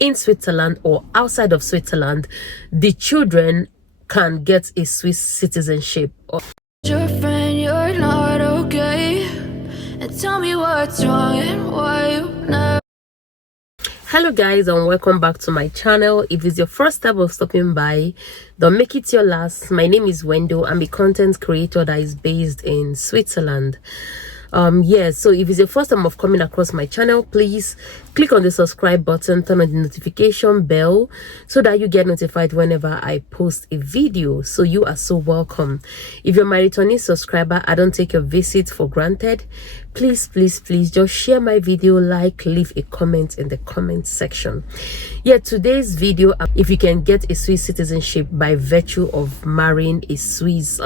in Switzerland or outside of Switzerland, the children can get a Swiss citizenship. Your friend, you're not okay, and tell me what's wrong and why you never. Hello guys, and welcome back to my channel. If it's your first time of stopping by, don't make it your last. My name is Wendu. I'm a content creator that is based in Switzerland. So if it's your first time of coming across my channel, please click on the subscribe button, turn on the notification bell so that you get notified whenever I post a video. So you are so welcome. If you're my returning subscriber, I don't take your visit for granted. Please just share my video, leave a comment in the comment section. Today's video, if you can get a Swiss citizenship by virtue of marrying a Swiss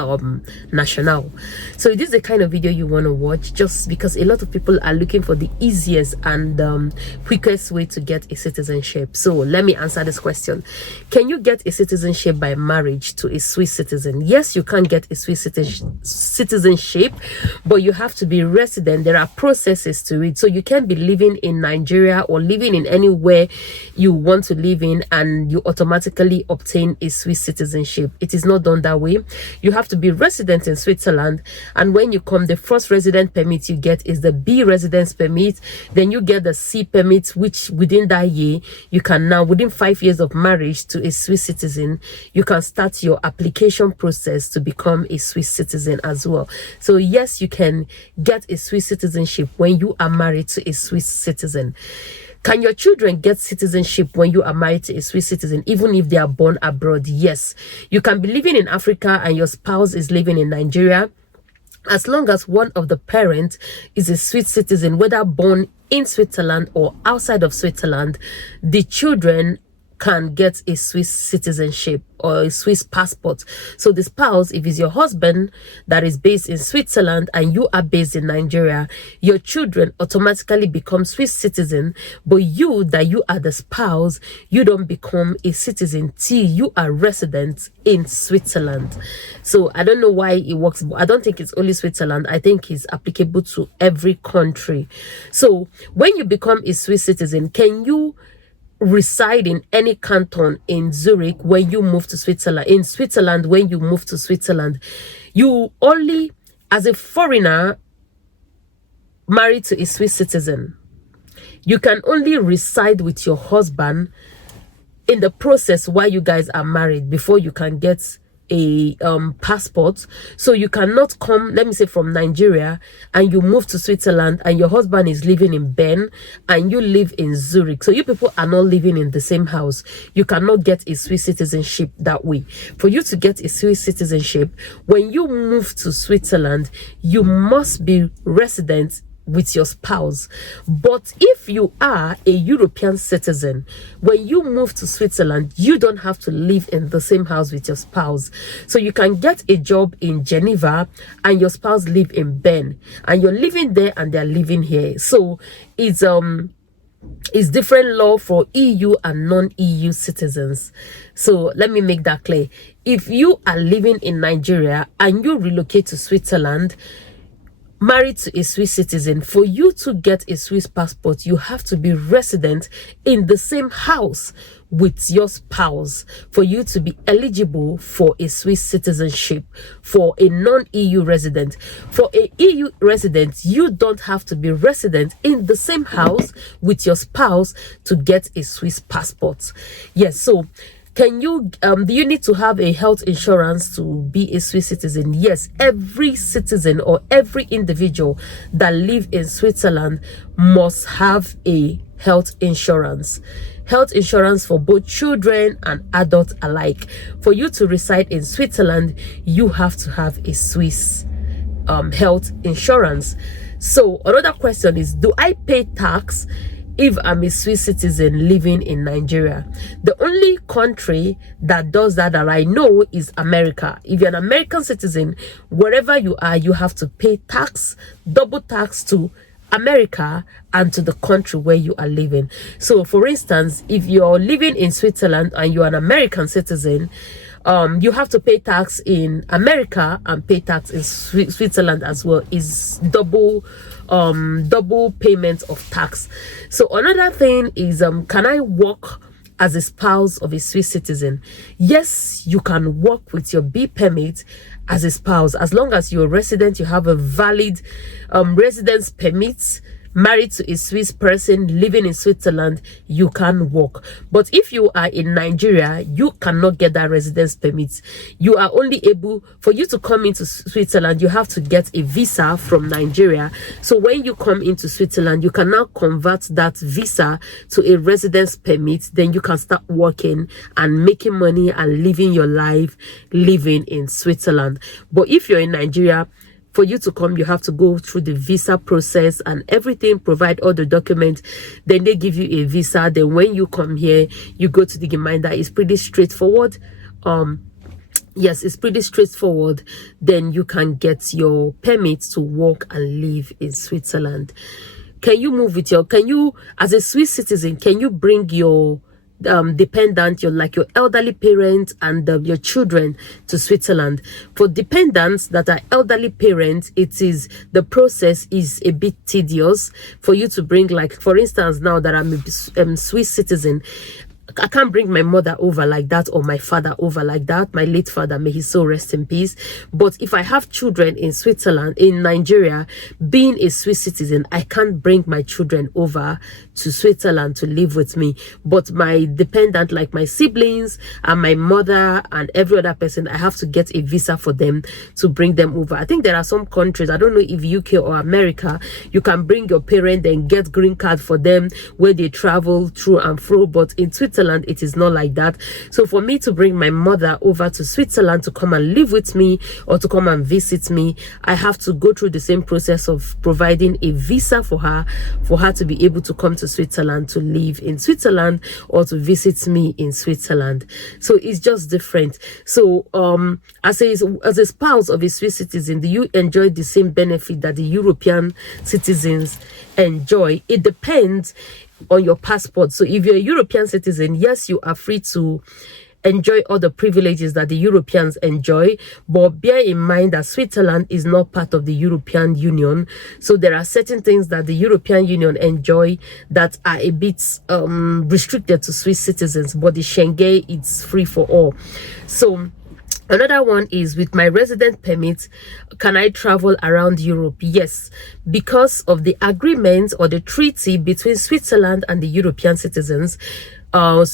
national. So this is the kind of video you want to watch, just because a lot of people are looking for the easiest and quickest way to get a citizenship. So let me answer this question. Can you get a citizenship by marriage to a Swiss citizen? Yes, you can get a Swiss citizenship, but you have to be resident. There are processes to it. So you can't be living in Nigeria or living in anywhere you want to live in and you automatically obtain a Swiss citizenship. It is not done that way. You have to be resident in Switzerland, and when you come, the first resident permit you get is the B residence permit. Then you get the C permit, which within that year you can now, within 5 years of marriage to a Swiss citizen, you can start your application process to become a Swiss citizen as well. So yes, you can get a Swiss citizenship when you are married to a Swiss citizen. Can your children get citizenship when you are married to a Swiss citizen, even if they are born abroad? Yes. You can be living in Africa and your spouse is living in Nigeria. As long as one of the parents is a Swiss citizen, whether born in Switzerland or outside of Switzerland, the children can get a Swiss citizenship or a Swiss passport. So the spouse, if it's your husband that is based in Switzerland and you are based in Nigeria, your children automatically become Swiss citizen, but you are the spouse, you don't become a citizen till you are resident in Switzerland. So I don't know why it works, but I don't think it's only Switzerland. I think it's applicable to every country. So when you become a Swiss citizen, can you reside in any canton in Zurich when you move to Switzerland? In Switzerland, when you move to Switzerland, you only, as a foreigner married to a Swiss citizen, you can only reside with your husband in the process while you guys are married before you can get a passport. So you cannot come, let me say, from Nigeria and you move to Switzerland and your husband is living in Bern and you live in Zurich. So you people are not living in the same house. You cannot get a Swiss citizenship that way. For you to get a Swiss citizenship, when you move to Switzerland, you must be resident with your spouse. But if you are a European citizen, when you move to Switzerland, you don't have to live in the same house with your spouse. So you can get a job in Geneva and your spouse live in Bern and you're living there and they're living here. So it's different law for EU and non-EU citizens. So let me make that clear. If you are living in Nigeria and you relocate to Switzerland, married to a Swiss citizen, for you to get a Swiss passport, you have to be resident in the same house with your spouse for you to be eligible for a Swiss citizenship. For a non-EU resident, for a EU resident, you don't have to be resident in the same house with your spouse to get a Swiss passport. Yes, so can you do you need to have a health insurance to be a Swiss citizen? Yes, every citizen or every individual that live in Switzerland must have a health insurance. Health insurance for both children and adults alike. For you to reside in Switzerland, you have to have a Swiss health insurance. So another question is, do I pay tax if I'm a Swiss citizen living in Nigeria? The only country that does that I know is America. If you're an American citizen, wherever you are, you have to pay tax, double tax to America and to the country where you are living. So for instance, if you're living in Switzerland and you're an American citizen, you have to pay tax in America and pay tax in Switzerland as well. Is double payment of tax. So another thing is, can I work as a spouse of a Swiss citizen? Yes, you can work with your B permit as a spouse, as long as you're a resident, you have a valid residence permit, married to a Swiss person living in Switzerland, you can work. But if you are in Nigeria, you cannot get that residence permit. You are only able, for you to come into Switzerland, you have to get a visa from Nigeria. So when you come into Switzerland, you can now convert that visa to a residence permit. Then you can start working and making money and living your life living in Switzerland. But if you're in Nigeria, for you to come, you have to go through the visa process and everything, provide all the documents, then they give you a visa. Then when you come here, you go to the Gemeinde. It's pretty straightforward. Yes, it's pretty straightforward. Then you can get your permit to work and live in Switzerland. Can you move with can you, as a Swiss citizen, can you bring your dependent, your elderly parents and your children to Switzerland? For dependents that are elderly parents, the process is a bit tedious for you to bring. Like, for instance, now that I'm a Swiss citizen, I can't bring my mother over like that, or my father over like that. My late father, may his soul rest in peace. But if I have children in Switzerland, in Nigeria, being a Swiss citizen, I can't bring my children over to Switzerland to live with me. But my dependent, like my siblings and my mother and every other person, I have to get a visa for them to bring them over. I think there are some countries, I don't know if UK or America, you can bring your parent and get green card for them where they travel through and fro. But in Switzerland, it is not like that. So for me to bring my mother over to Switzerland to come and live with me or to come and visit me, I have to go through the same process of providing a visa for her to be able to come to Switzerland to live in Switzerland or to visit me in Switzerland. So it's just different. So as a spouse of a Swiss citizen, do you enjoy the same benefit that the European citizens enjoy? It depends on your passport. So if you're a European citizen, yes, you are free to enjoy all the privileges that the Europeans enjoy, but bear in mind that Switzerland is not part of the European Union. So there are certain things that the European Union enjoy that are a bit restricted to Swiss citizens, but the Schengen, it's free for all. So another one is, with my resident permit, can I travel around Europe? Yes, because of the agreement or the treaty between Switzerland and the European citizens,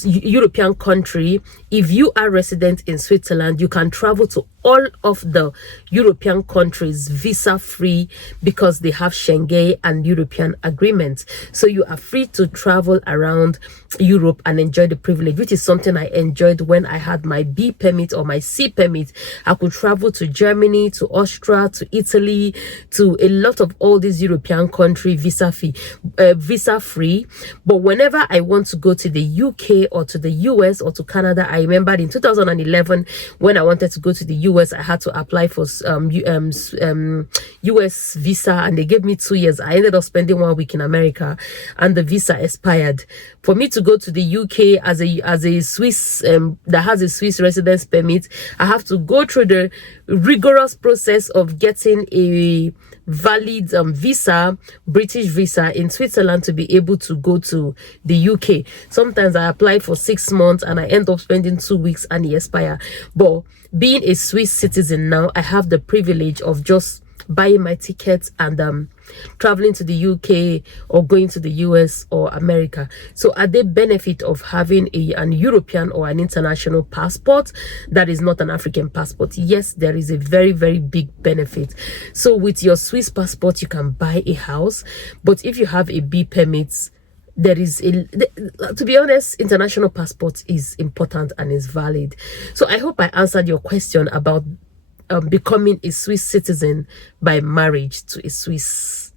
European country. If you are resident in Switzerland, you can travel to all of the European countries visa free because they have Schengen and European agreements. So you are free to travel around Europe and enjoy the privilege, which is something I enjoyed when I had my B permit or my C permit. I could travel to Germany, to Austria, to Italy, to a lot of all these European countries visa free. But whenever I want to go to the UK or to the US or to Canada, I remember in 2011 when I wanted to go to the US, I had to apply for US visa, and they gave me 2 years. I ended up spending 1 week in America and the visa expired. For me to go to the UK as a Swiss that has a Swiss residence permit, I have to go through the rigorous process of getting a valid visa, British visa in Switzerland to be able to go to the UK. Sometimes I apply for 6 months and I end up spending 2 weeks and it expire. But being a Swiss citizen now, I have the privilege of just buying my tickets and traveling to the UK or going to the US or America. So are they benefit of having an European or an international passport that is not an African passport? Yes, there is a very, very big benefit. So with your Swiss passport, you can buy a house, but if you have a B permit, there is to be honest, international passport is important and is valid. So I hope I answered your question about becoming a Swiss citizen by marriage to a Swiss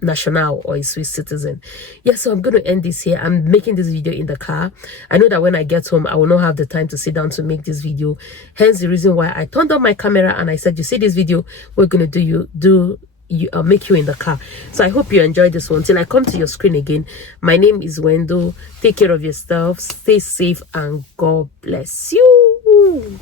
national or a Swiss citizen. Yes, so I'm going to end this here. I'm making this video in the car. I know that when I get home, I will not have the time to sit down to make this video. Hence the reason why I turned on my camera and I said, you see this video, we're going to make you in the car. So I hope you enjoyed this one. Till I come to your screen again, my name is Wendu. Take care of yourself, stay safe, and God bless you. Woo!